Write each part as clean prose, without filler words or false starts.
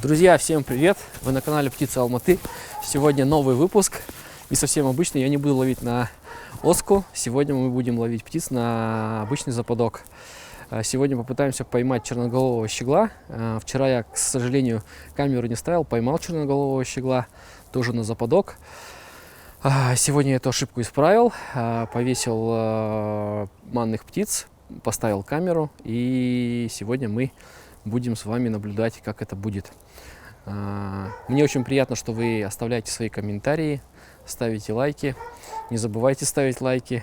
Друзья, всем привет! Вы на канале Птица Алматы. Сегодня новый выпуск. Не совсем обычный, я не буду ловить на оску. Сегодня мы будем ловить птиц на обычный западок. Сегодня попытаемся поймать черноголового щегла. Вчера я, к сожалению, камеру не ставил, поймал черноголового щегла, тоже на западок. Сегодня я эту ошибку исправил, повесил манных птиц, поставил камеру, и сегодня мы будем с вами наблюдать, как это будет. Мне очень приятно, что вы оставляете свои комментарии, ставите лайки. Не забывайте ставить лайки.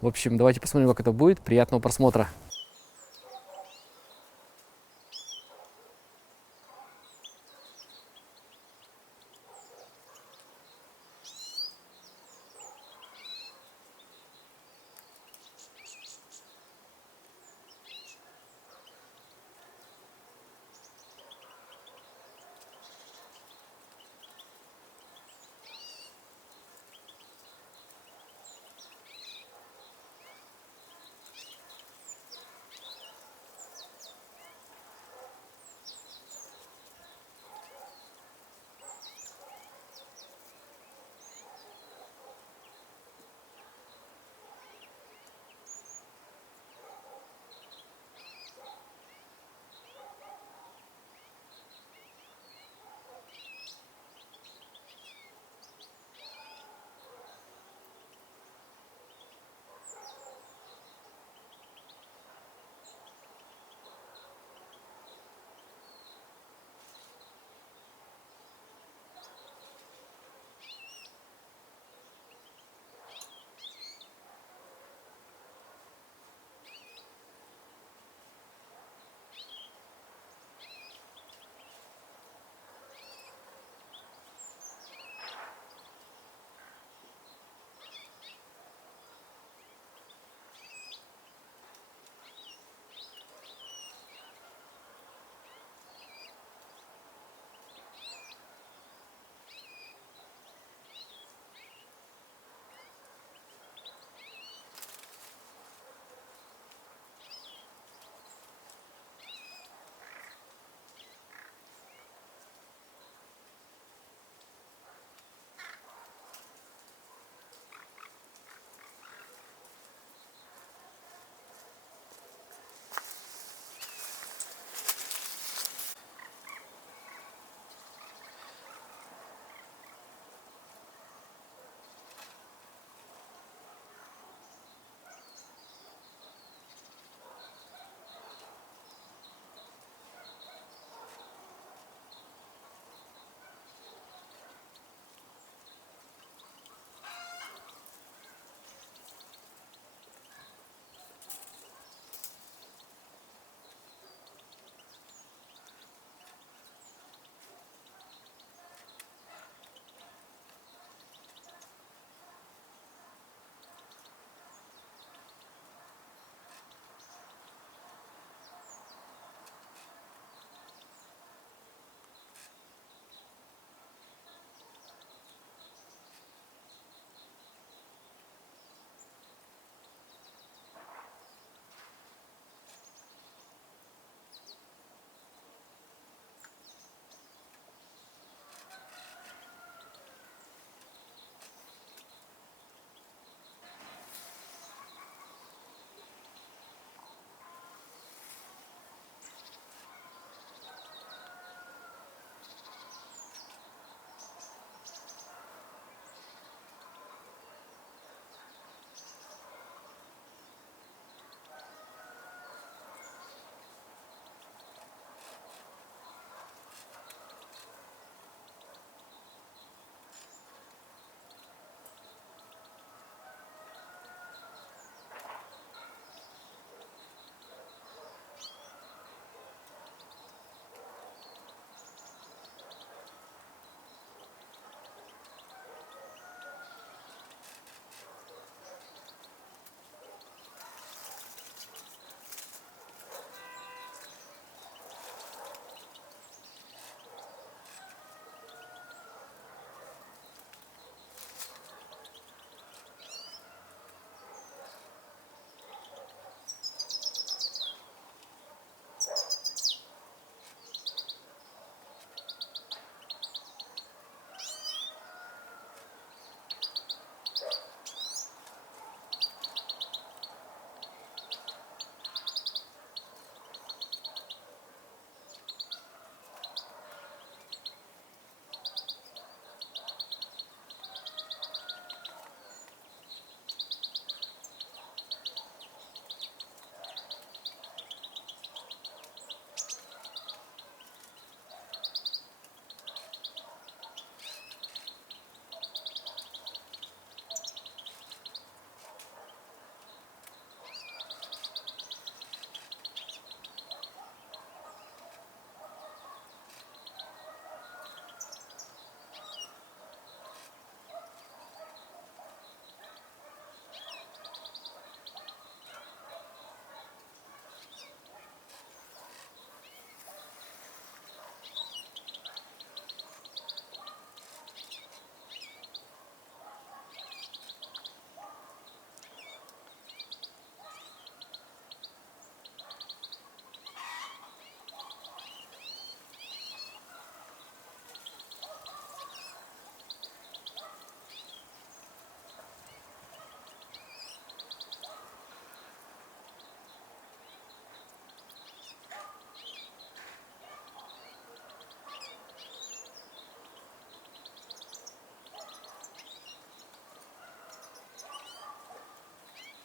В общем, давайте посмотрим, как это будет. Приятного просмотра.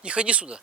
Не ходи сюда.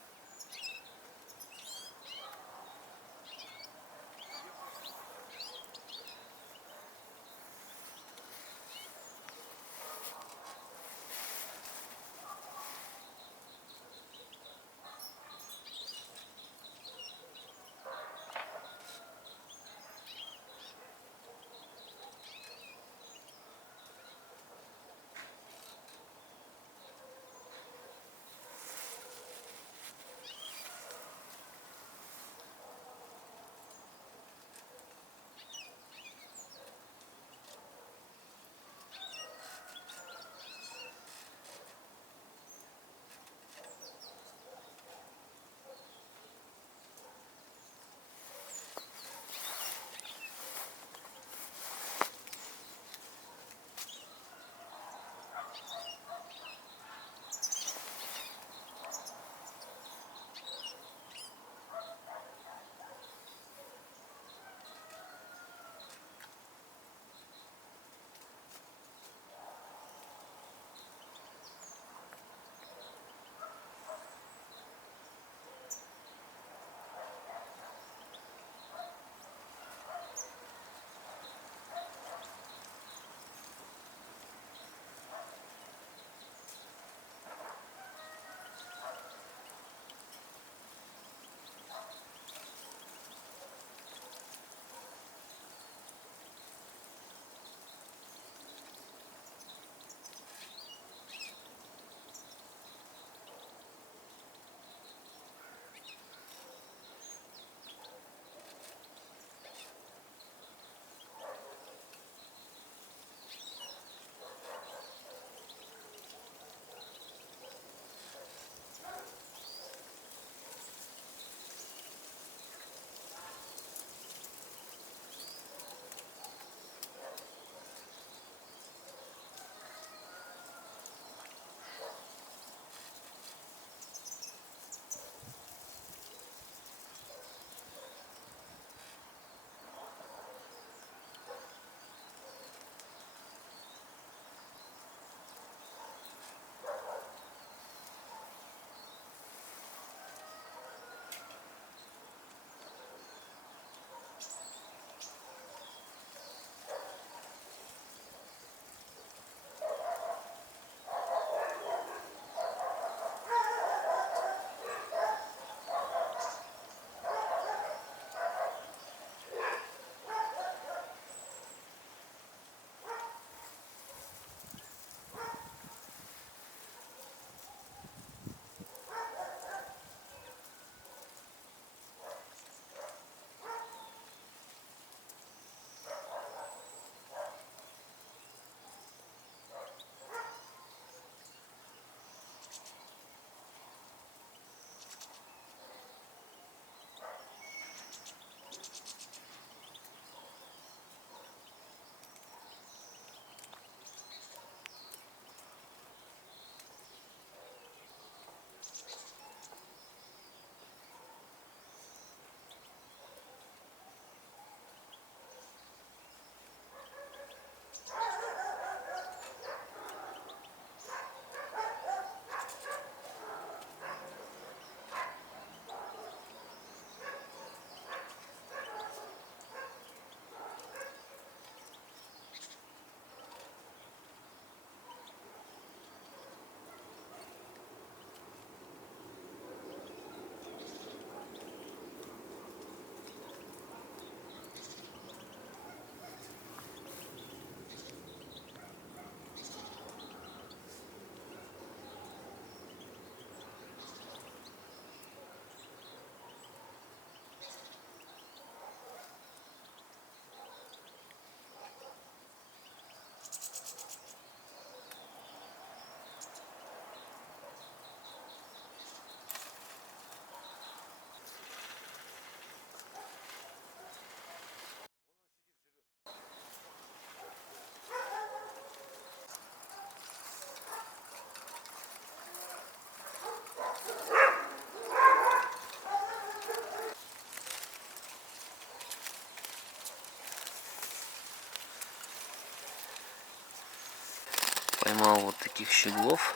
Поймал вот таких щеглов.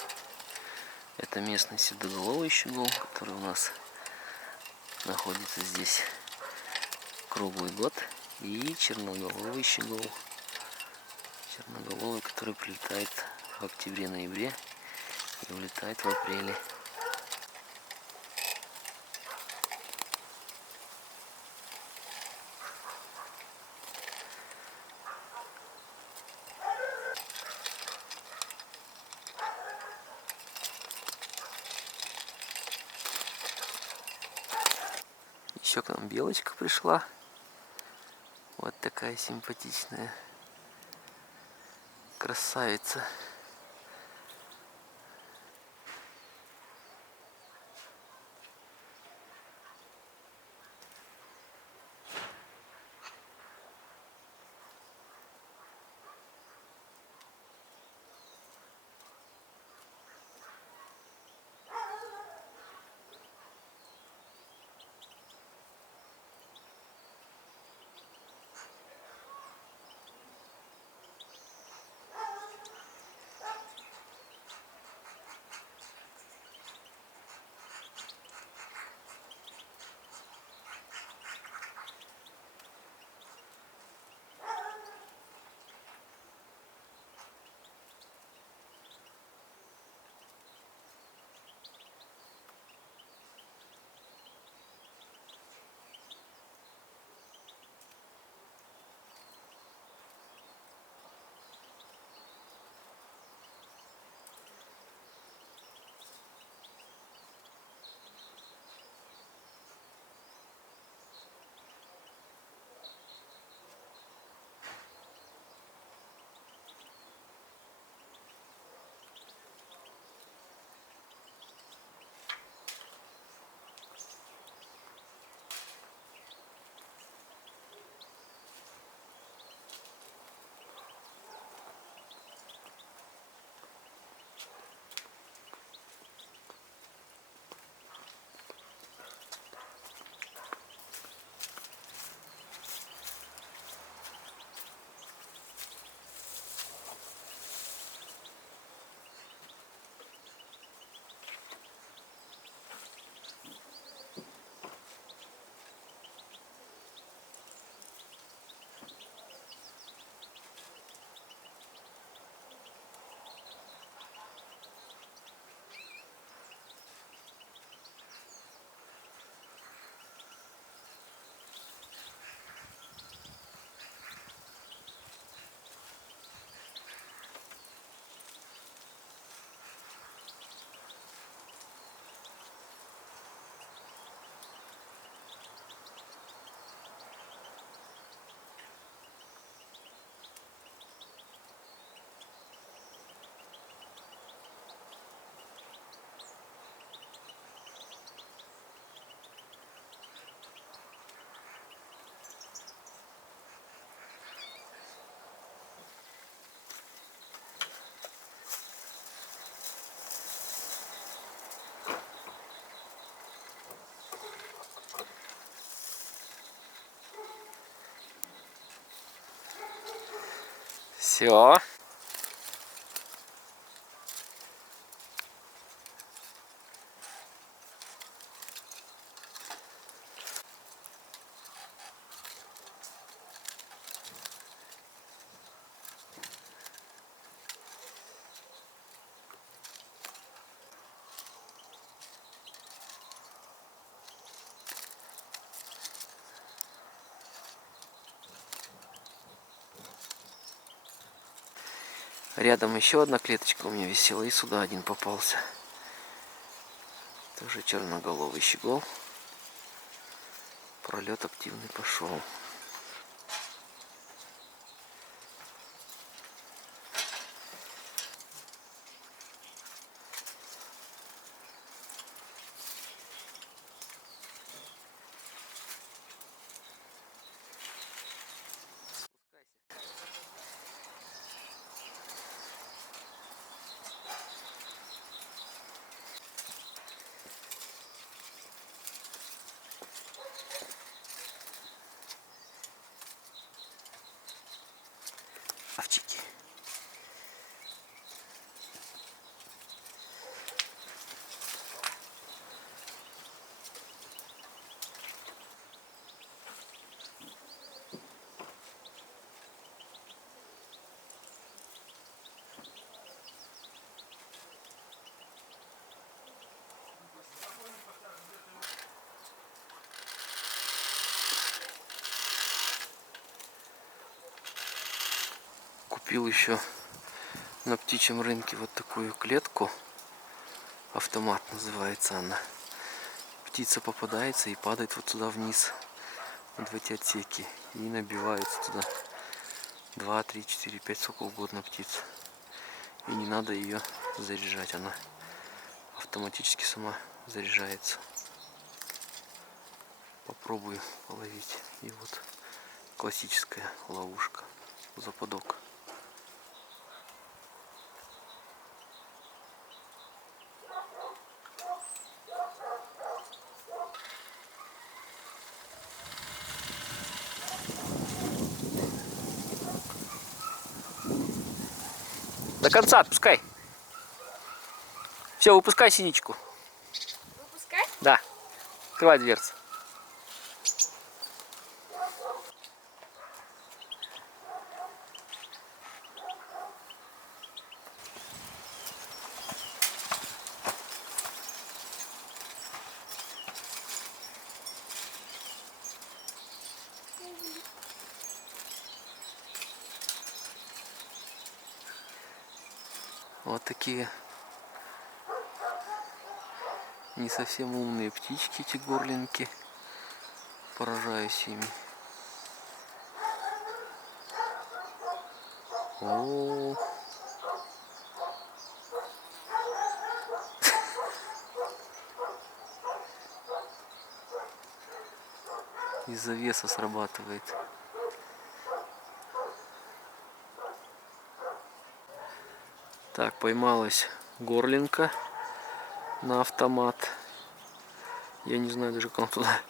Это местный седоголовый щегол, который у нас находится здесь круглый год. И черноголовый щегол. Черноголовый, который прилетает в октябре-ноябре и улетает в апреле. Еще к нам белочка пришла. Вот такая симпатичная красавица. Все. Рядом еще одна клеточка у меня висела, и сюда один попался. Тоже черноголовый щегол. Пролет активный пошел. Купил еще на птичьем рынке вот такую клетку. Автомат называется она. Птица попадается и падает вот туда вниз, вот в эти отсеки. И набивается туда 2, 3, 4, 5, сколько угодно птиц. И не надо ее заряжать, она автоматически сама заряжается. Попробую половить. И вот классическая ловушка, западок. До конца отпускай. Все, выпускай синичку. Выпускай? Да. Открывай дверцу. Вот такие не совсем умные птички, эти горлинки. Поражаюсь ими. О, из-за веса срабатывает. Так, поймалась горлинка на автомат. Я не знаю даже, как она туда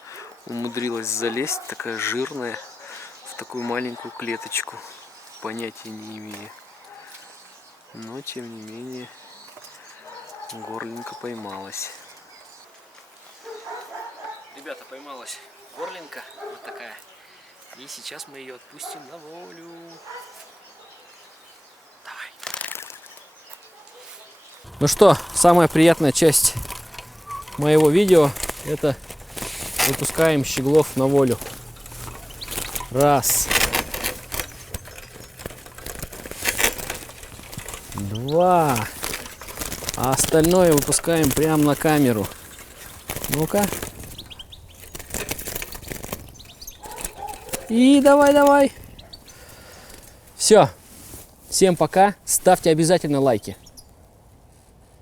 умудрилась залезть, такая жирная, в такую маленькую клеточку. Понятия не имею. Но, тем не менее, горлинка поймалась. Ребята, поймалась горлинка, вот такая. И сейчас мы ее отпустим на волю. Ну что, самая приятная часть моего видео — это выпускаем щеглов на волю. Раз. Два. А остальное выпускаем прямо на камеру. Ну-ка. И давай. Все. Всем пока. Ставьте обязательно лайки.